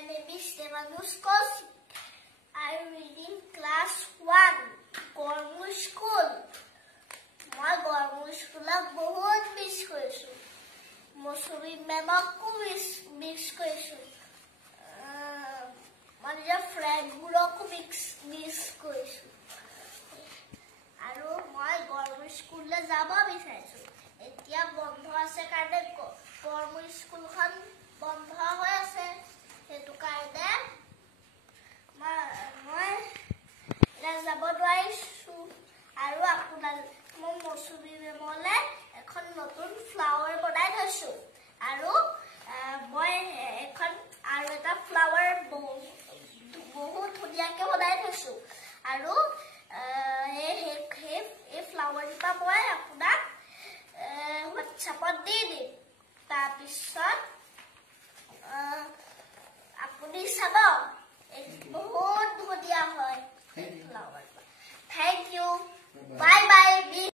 My name is Devanus Kaushik. I read in class 1, Gormur School. মই Gormur School বহুত miss কৰিছো। মৌসুমী মেমকো miss কৰিছো। মানে ফ্ৰেণ্ডবোৰকো মিস কৰিছো। আৰু মই Gormur School যাব বিচাৰিছো। এতিয়া বন্ধ আছে কাৰণে Gormur Schoolখন বন্ধ হৈ আছে। সেইটো কাৰণে মই যাব নোৱাৰিছো। আৰু আপোনাৰ মই মৌসুমী মেমলে এখন নতুন ফ্লাৱাৰ বনাই থৈছো। আৰু মই এখন আৰু এটা ফ্লাৱাৰ বহুত ধুনীয়াকে বনাই থৈছো। আৰু এই ফ্লাৱাৰটা মই আপোনাক হোৱাটছএপত দি দিম। তাৰপিছত আপুনি চাব বহুত ধুনীয়া হয় flower. Thank you. Bye bye.